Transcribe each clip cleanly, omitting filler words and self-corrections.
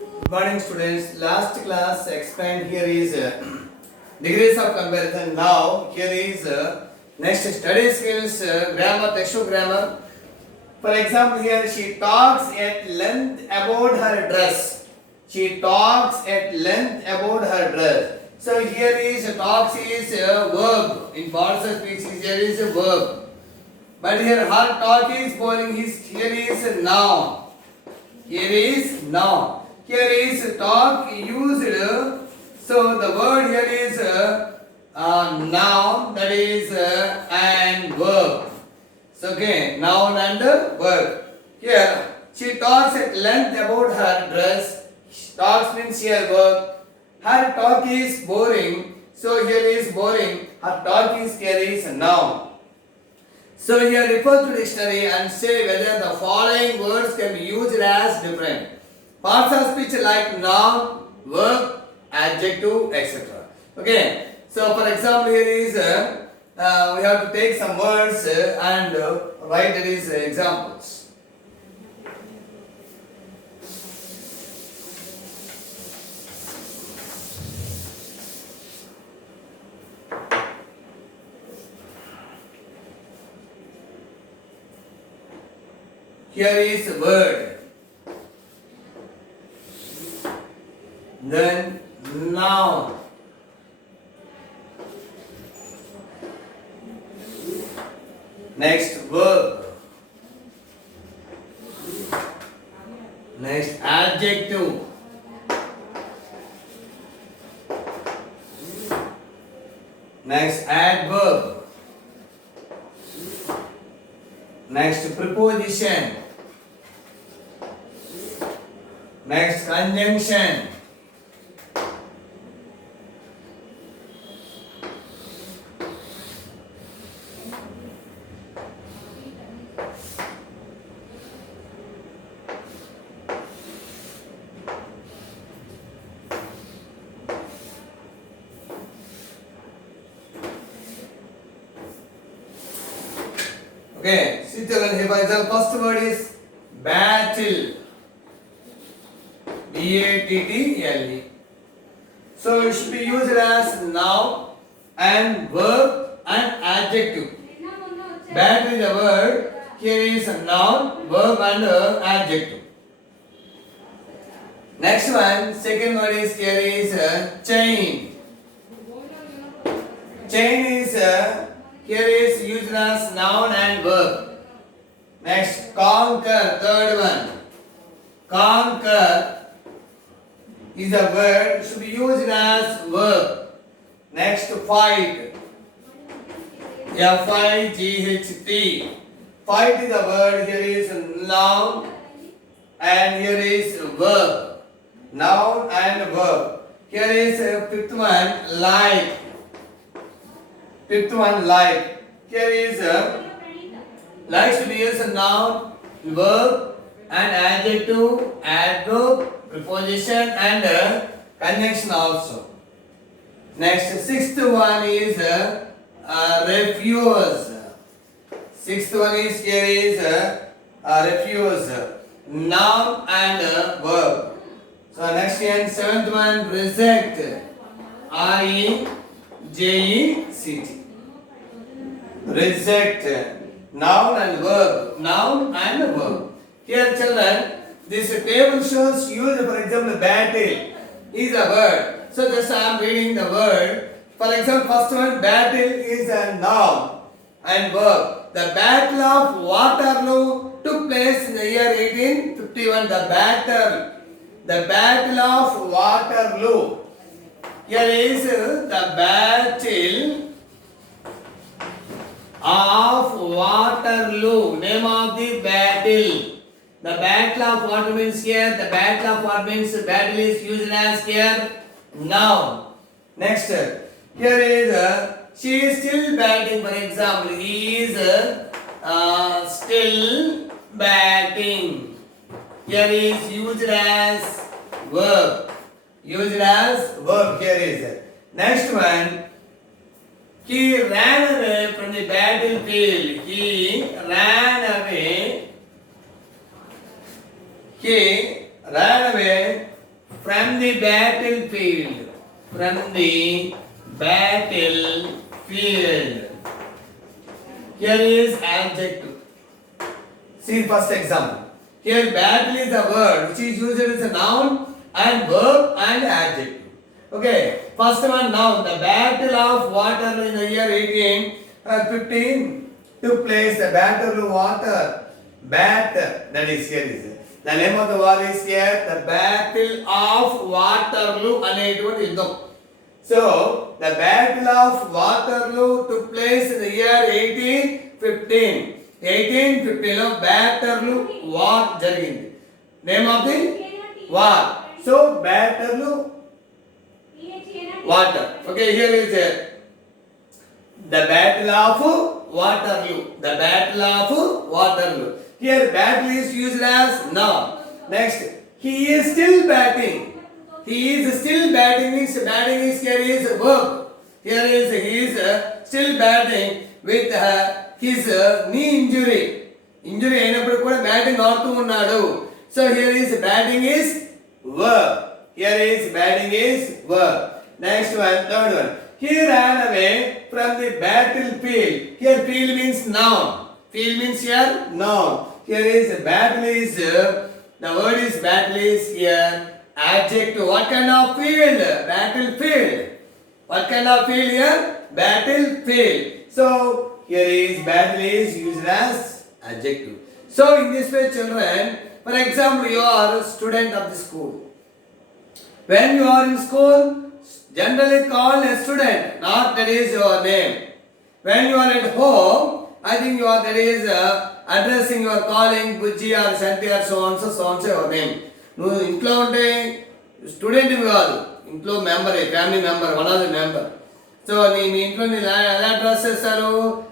Good morning, students. Last class explained here is degrees of comparison. Now here is next study skills, grammar, textual grammar. For example, here she talks at length about her dress. She talks at length about her dress. So here is talks is a verb. In parts of speech, here is a verb. But here her talk is boring. Here is a noun. Here is noun. Here is talk used. So the word here is noun, that is and verb. So okay, noun and verb. Here she talks at length about her dress. Talks means here verb. Her talk is boring. So here is boring. Her talk is here is noun. So here refer to dictionary and say whether the following words can be used as different. Parts of speech like noun, verb, adjective, etc. Okay. So for example, here is we have to take some words and write these examples. Here is word. Then noun. Next verb. Next adjective. Next adverb. Next preposition. Next conjunction. Okay, see children, here for example, first word is battle. B-A-T-T-L-E. So it should be used as noun and verb and adjective. Battle is a word. Here is a noun, verb and adjective. Next one, second word is here is chain. Chain is here is used as noun and verb. Next, conquer, third one. Conquer is a word, should be used as verb. Next, fight. F-I-G-H-T. Fight is a word, here is noun and here is verb. Noun and verb. Here is fifth one, like. Fifth one, like. Here is like should be used as noun, verb and adjective, adverb, preposition and conjunction also. Next, sixth one is refuse. Sixth one is here is refuse, noun and verb. So next one, seventh one, reject. R-E-J-E-C-T. Reject, noun and verb. Noun and verb. Here children, this table shows use, for example, battle is a word. So just I am reading the word. For example, first one, battle is a noun and verb. The Battle of Waterloo took place in the year 1851. The Battle of Waterloo. Here is the Battle of Waterloo. Name of the battle. The Battle of what means here? The Battle of what means battle is used as here noun. Next, here is she is still batting. For example, he is still batting. Here is used as verb. Used as verb. Here is next one. He ran away from the battlefield. He ran away. He ran away from the battlefield. From the battlefield. Here is adjective. See first example. Here battle is a word which is used as a noun and verb and adjective. Okay, first one noun. The battle of Waterloo in the year 1815 took place. The battle of water. That is here is the name of the war is here. The battle of Waterloo అనేటువంటి యుద్ధం. So the battle of Waterloo took place in the year 1815. 1815 లో Waterloo war జరిగింది. Name of the war. So Waterloo water. Okay, here is the battle of Waterloo. The battle of Waterloo. Here battle is used as noun. Next, he is still batting. He is still batting means batting is here is a verb. Here is he is still batting with his knee injury. Injury అయినప్పుడు కూడా batting ఆడుతూ ఉన్నాడు. So here is batting is verb. Here is batting is verb. Next one, third one. He ran away from the battlefield. Here field means noun. Field means here noun. Here is battle is the word is battle is here adjective. What kind of field? Battlefield. What kind of field here? Battlefield. So here is battle is used as adjective. So in this way children, for example you are a student of the school. When you are in school, generally called a student, not that is your name. When you are at home, I think you are that is addressing your calling Bujji or Shanti or so on so on your name. నువ్వు ఇంట్లో ఉంటే student కాదు, ఇంట్లో member, family member, one of the member. So మీ ఇంట్లో ఎలా address చేస్తారు?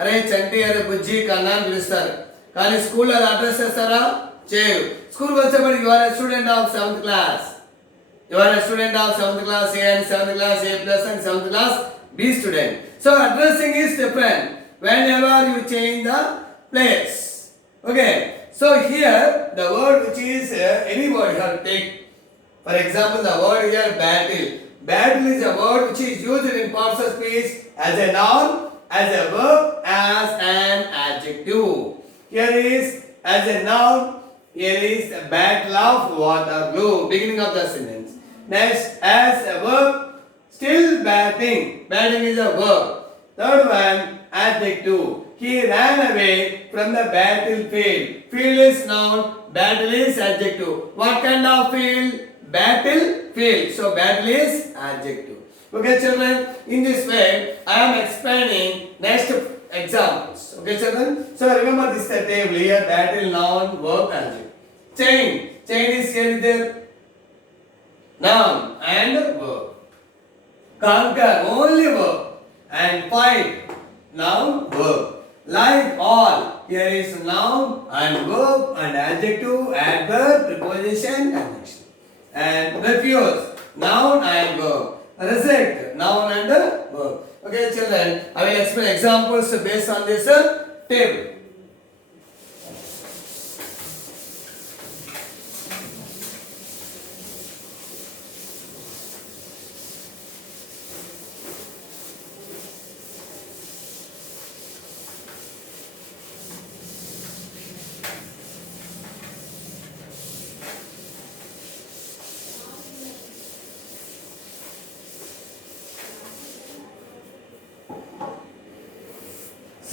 అరే చంటి, అరే బుజ్జి, కన్నా అని పిలుస్తారు. కానీ స్కూల్లో అది అడ్రస్ చేస్తారా? చేయరు. స్కూల్కి వచ్చేప్పటికి you are a student of 7th class. You are a student of 7th class A and 7th class A plus and 7th class B student. So addressing is different whenever you change the place. Okay. So here the word which is any word you have to take. For example, the word here battle. Battle is a word which is used in parts of speech as a noun, as a verb, as an adjective. Here is as a noun. Here is the battle of Waterloo. Beginning of the sentence. Next, as a verb, still batting. Batting is a verb. Third one, adjective. He ran away from the battlefield. Field is noun, battle is adjective. What kind of field? Battlefield. So battle is adjective. Okay children, in this way I am explaining next examples. Okay children, so remember this table here: battle, noun, verb, adjective. Chain. Chain is here there. Noun and verb. Conquer, only verb. And fight, noun, verb. Like all, here is noun and verb and adjective, adverb, preposition and action. And refuse, noun and verb. Reject, noun and verb. Okay children, I will explain examples based on this table.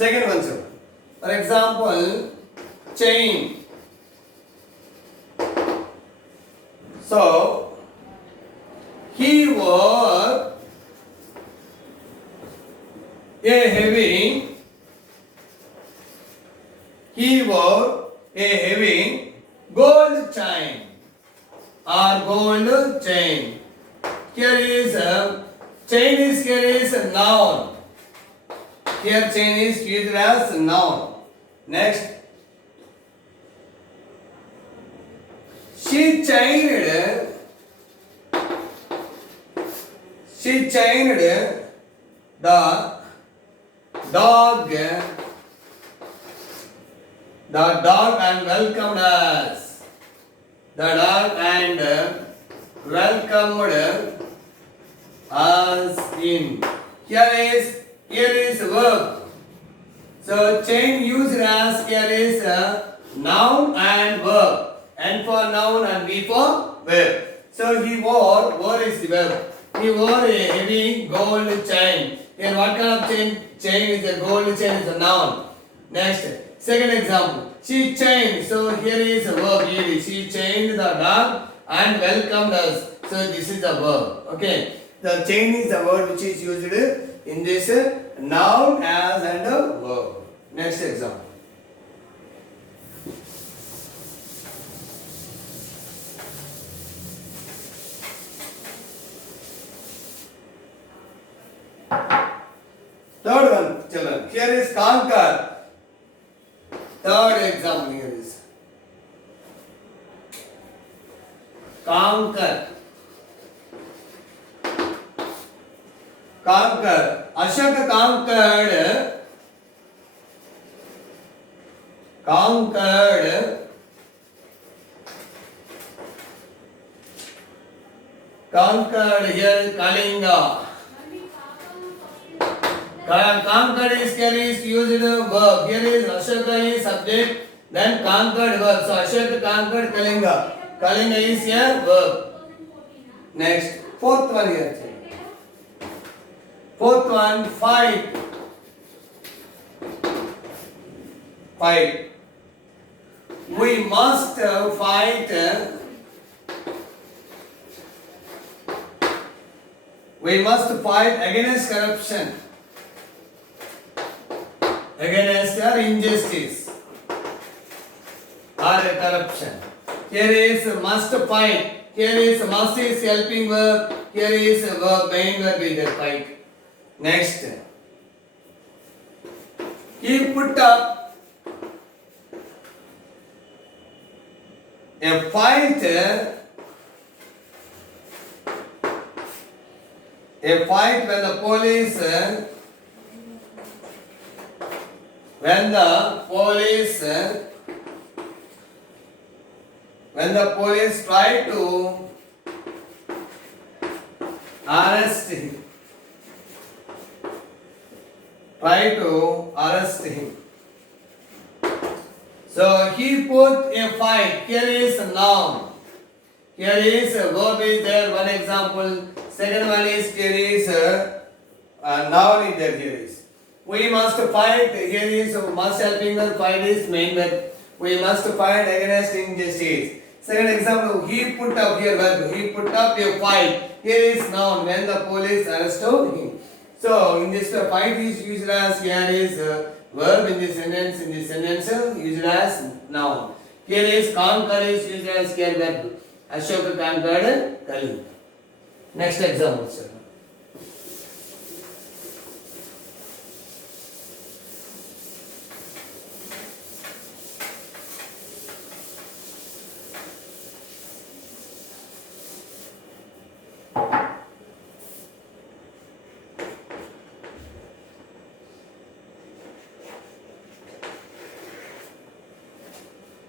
Second one, sir. For example, chain. So, he wore a heavy gold chain or gold chain. Here is a chain is here is a noun. Here chain is used as noun. Next, she chained the dog and welcomed us. The dog and welcomed us in. Here is verb. So chain used as here is a noun and verb. N for noun and V for verb. So he wore is the verb. He wore a heavy gold chain. And what kind of chain? Chain is a gold chain is a noun. Next, second example. She chained. So here is a verb. She chained the dog and welcomed us. So this is a verb. Okay. The chain is a word which is used in this noun as and a verb. Next example. Third one, children. Here is conquer. Third example here is conquer. Conquer. Ashoka conquered here Kalinga. Conquered is used verb. Here is Ashoka is subject, then conquered verb. So Ashoka conquered Kalinga. Kalinga is here verb. Next, fourth one here. Fourth one, fight. Fight. We must fight. We must fight against corruption, against injustice or corruption. Here is must fight. Here is must is helping verb. Here is verb, main verb is the fight. Next, he put up a fight. A fight when the police tried to arrest him. So he put a fight. Here is a noun. Here is a verb is there. One example. Second one is here is a noun is there. Here is. We must fight. Here is must helping verb. Fight is main verb. We must fight against injustice. Second example. He put up here verb. He put up a fight. Here is noun when the police arrested him. So in this fight is used as here is verb in this sentence used as noun. Here is conquer is used as here verb. Ashoka conquered Kalinga. Next example, sir.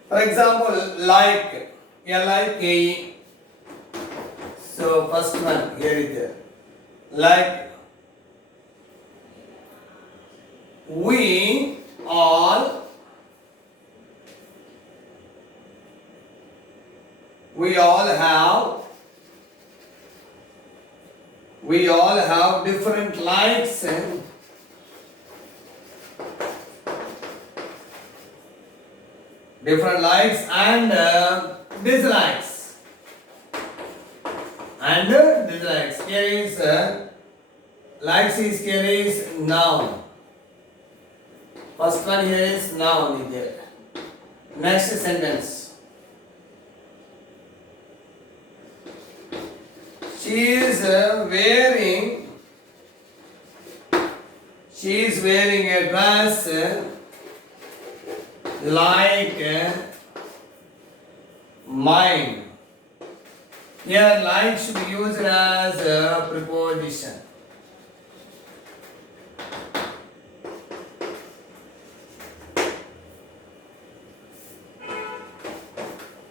For example, like, L-I-K-E. So first one here is there. Like, we all have different likes and dislikes. Here is likes is here is noun. First one here is noun is there. Next sentence. She is wearing a dress like mine. Here like should be used as a preposition.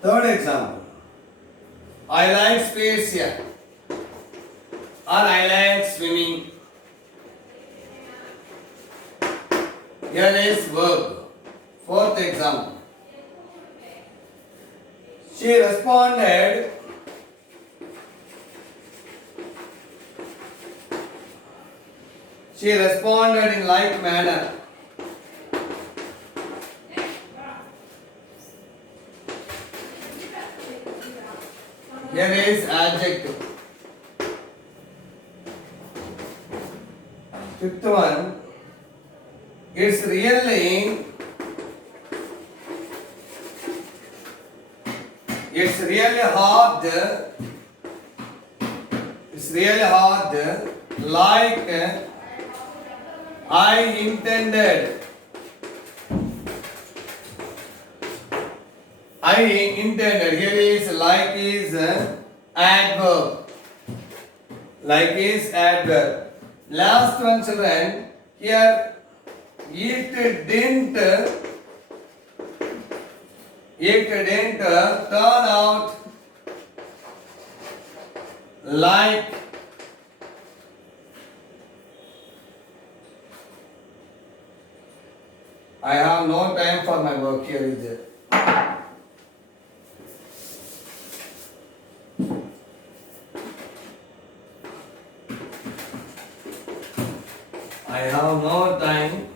Third example. I like space here. Or I like swimming. Here is verb. Fourth example. She responded. She responded in like manner. Here is adjective. Fifth one. It's really hard. It's really hard. Like I intended. I intended. Here is like is adverb. Like is adverb. Last one, children. Here it didn't turn out like I have no time for my work. Here is it. I have no time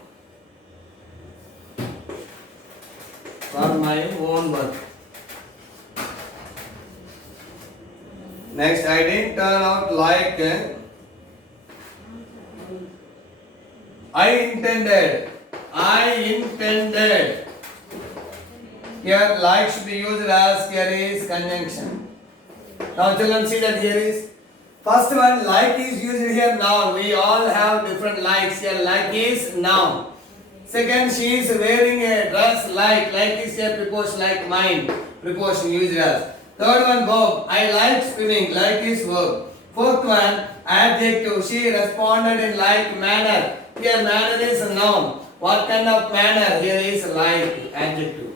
for my own work. Next, I didn't turn out like I intended. Here, like should be used as here is conjunction. Now, children, see that here is first one. Like is used here noun. We all have different likes here. Like is noun. Second, she is wearing a dress like. Like is here preposition like mine. Preposition used as. Third one, verb. I like swimming. Like is verb. Fourth one, adjective. She responded in like manner. Here, manner is a noun. What kind of manner? Here is like adjective.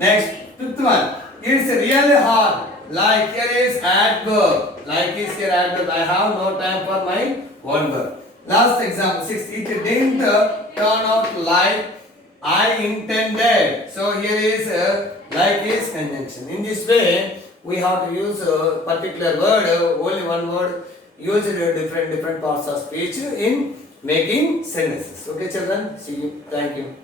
Next, fifth one. It's really hard. Like here is adverb. Like is here adverb. I have no time for my own work. Last example, sixth. It didn't turn out like I intended. So here is like is conjunction. In this way, we have to use a particular word, only one word, used in different parts of speech in making sentences. Okay, children? See you. Thank you.